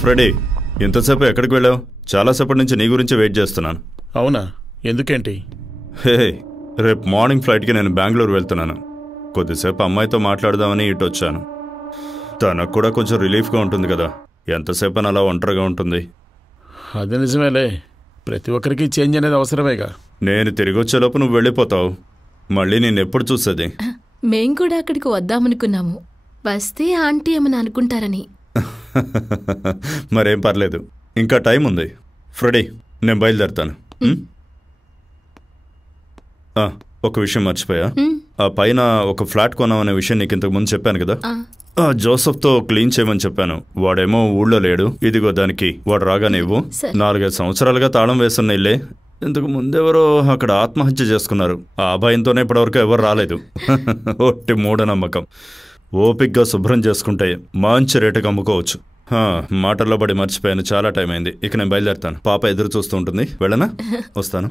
Freddie, ఇంతసేపు ఎక్కడికి వెళ్ళావు? చాలాసేపటి నుంచి నీ గురించి వెయిట్ చేస్తున్నాను. అవునా? ఎందుకేంటి? హే, రేపు మార్నింగ్ ఫ్లైట్కి నేను బెంగళూరు వెళ్తున్నాను. కొద్దిసేపు అమ్మాయితో మాట్లాడదామని ఇటు వచ్చాను. తనకు కూడా కొంచెం రిలీఫ్గా ఉంటుంది కదా, ఎంతసేపు అని అలా ఒంటరిగా ఉంటుంది. అది నిజమేలే, ప్రతి ఒక్కరికి చేంజ్ అనేది అవసరమేగా. నేను తిరిగి వచ్చేలోపు నువ్వు వెళ్ళిపోతావు. మళ్ళీ నేను ఎప్పుడు చూసేది? మేం కూడా అక్కడికి వద్దామనుకున్నాము, వస్తే ఆంటీ ఏమని అనుకుంటారని. మరేం పర్లేదు, ఇంకా టైం ఉంది. ఫ్రెడీ, నేను బయలుదేరుతాను. ఒక విషయం మర్చిపోయా. ఆ పైన ఒక ఫ్లాట్ కొన్నామనే విషయం నీకు ఇంతకు ముందు చెప్పాను కదా. జోసెఫ్తో క్లీన్ చేయమని చెప్పాను. వాడేమో ఊళ్ళో లేడు. ఇదిగో దానికి వాడు రాగానే ఇవ్వు. 4-5 సంవత్సరాలుగా తాళం వేస్తున్న ఇల్లే. ఇంతకు ముందెవరో అక్కడ ఆత్మహత్య చేసుకున్నారు. ఆ భయంతోనే ఇప్పటివరకు ఎవరు రాలేదు. ఒట్టి మూఢనమ్మకం. ఓపిక్గా శుభ్రం చేసుకుంటే మంచి రేటుకి అమ్ముకోవచ్చు. మాటల్లో పడి మర్చిపోయాను, చాలా టైం అయింది. ఇక నేను బయలుదేరుతాను. పాప ఎదురు చూస్తూ ఉంటుంది. వెళ్ళనా? వస్తాను.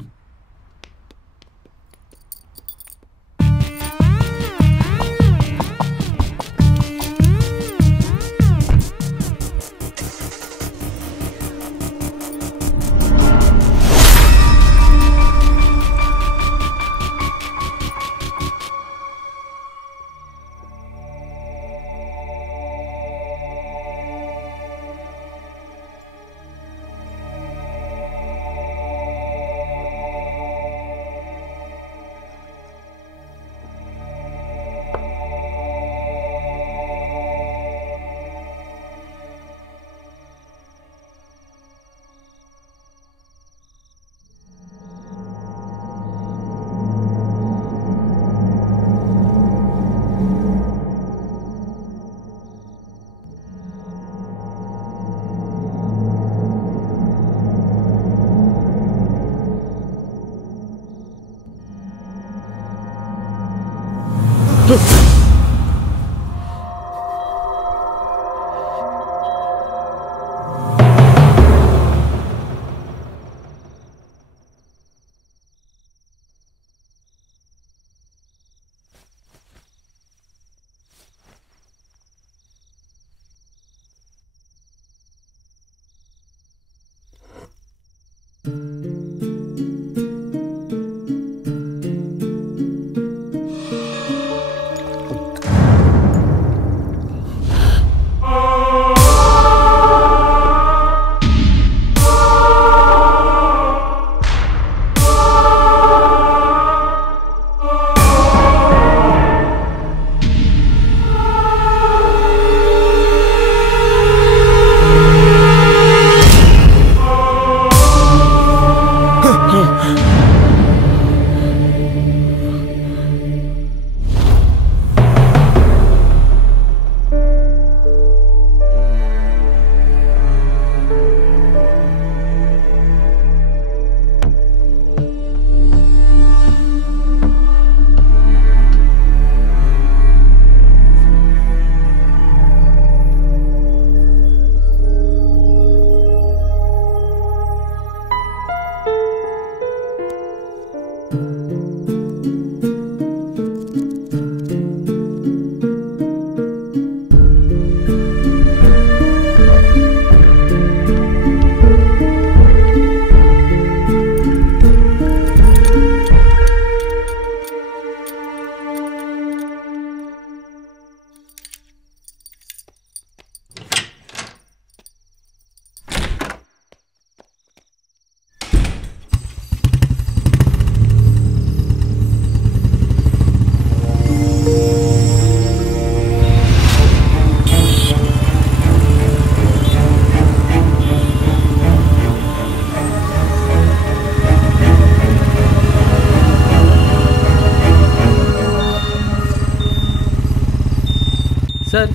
సార్,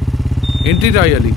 ఎంట్రీ రాయాలి.